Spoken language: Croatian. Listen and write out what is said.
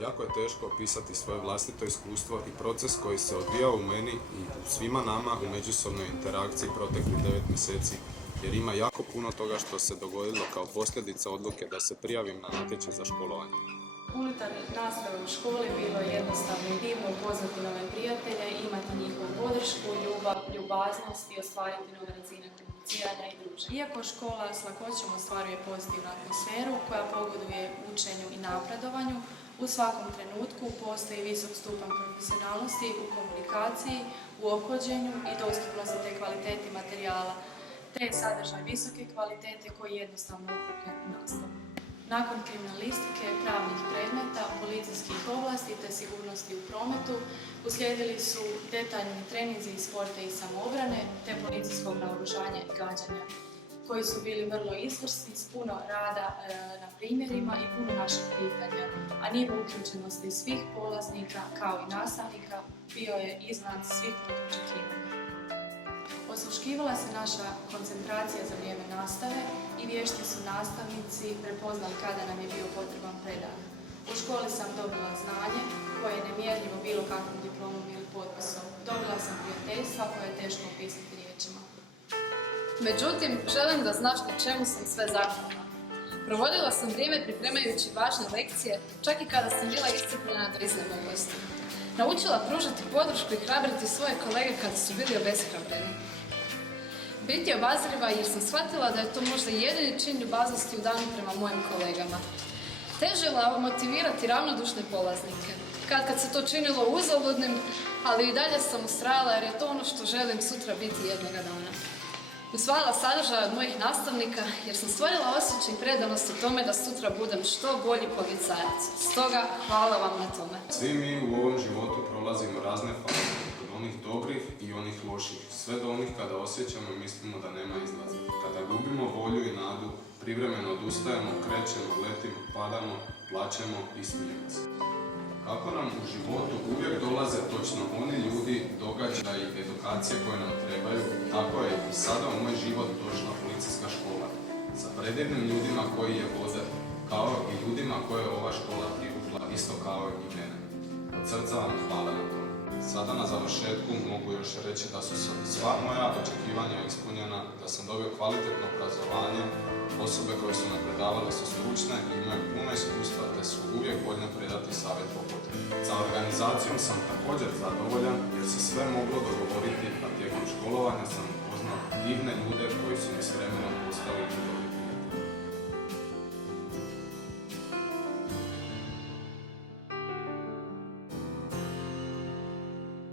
Jako je teško opisati svoje vlastito iskustvo i proces koji se odvijao u meni i u svima nama u međusobnoj interakciji proteklih 9 mjeseci, jer ima jako puno toga što se dogodilo kao posljedica odluke da se prijavim na natječaj za školovanje. Unutar nastave u školi bilo je jednostavno i divno upoznati nove prijatelje, imati njihovu podršku, ljubav, ljubaznost i ostvariti nove razine komuniciranja i druženja. Iako škola s lakoćom ostvaruje pozitivnu atmosferu koja pogoduje učenju i napredovanju, u svakom trenutku postoji visok stupanj profesionalnosti u komunikaciji, u ophođenju i dostupnosti te kvaliteti materijala, te sadržaj visoke kvalitete koji jednostavno uključuje u nastavu. Nakon kriminalistike, pravnih predmeta, policijskih ovlasti te sigurnosti u prometu, uslijedili su detaljni treninzi iz sporta i samoobrane te policijskog naoružanja i gađanja, koji su bili vrlo izvrsni, s puno rada na primjerima i puno naših pitanja, a nivo uključenosti svih polaznika kao i nastavnika bio je iznad svih očekivanja. Osluškivala se naša koncentracija za vrijeme nastave i vješti su nastavnici prepoznali kada nam je bio potreban predah. U školi sam dobila znanje koje je nemjerljivo bilo kakvom diplomom ili potpisom. Dobila sam prijateljstva koje je teško opisati riječima. Međutim, želim da znaš na čemu sam sve zahvalna. Provodila sam vrijeme pripremajući važne lekcije, čak i kada sam bila iscrpljena do iznemoglosti. Naučila pružati podršku i hrabriti svoje kolege kada su bili obeshrabreni. Biti obazriva jer sam shvatila da je to možda jedini čin ljubaznosti u danu prema mojim kolegama. Težila motivirati ravnodušne polaznike. Kad se to činilo uzaludnim, ali i dalje sam ustrajala jer je to ono što želim sutra biti jednoga dana. Usvajala sadržaj od mojih nastavnika jer sam stvorila osjećaj predanosti tome da sutra budem što bolji policajac. Stoga, hvala vam na tome. Svi mi u ovom životu prolazimo razne faze, od onih dobrih i onih loših, sve do onih kada osjećamo i mislimo da nema izlaza. Kada gubimo volju i nadu, privremeno odustajemo, krećemo, letimo, padamo, plačemo i smijemo se. Kako nam u životu uvijek dolaze točno oni ljudi, događaji i edukacije koje nam trebaju, tako je i sada u moj život došla policijska škola, sa predivnim ljudima koji je vode, kao i ljudima koje je ova škola privukla, isto kao i mene. Od srca vam hvala na to. Sada na završetku mogu još reći da su sva moja očekivanja ispunjena, da sam dobio kvalitetno obrazovanje, osobe koje su me predavale su stručne i imaju puno iskustva te su uvijek voljne predati savjet po potrebi. Za organizacijom sam također zadovoljan jer se sve moglo dogovoriti, a tijekom školovanja sam upoznao divne ljude koji su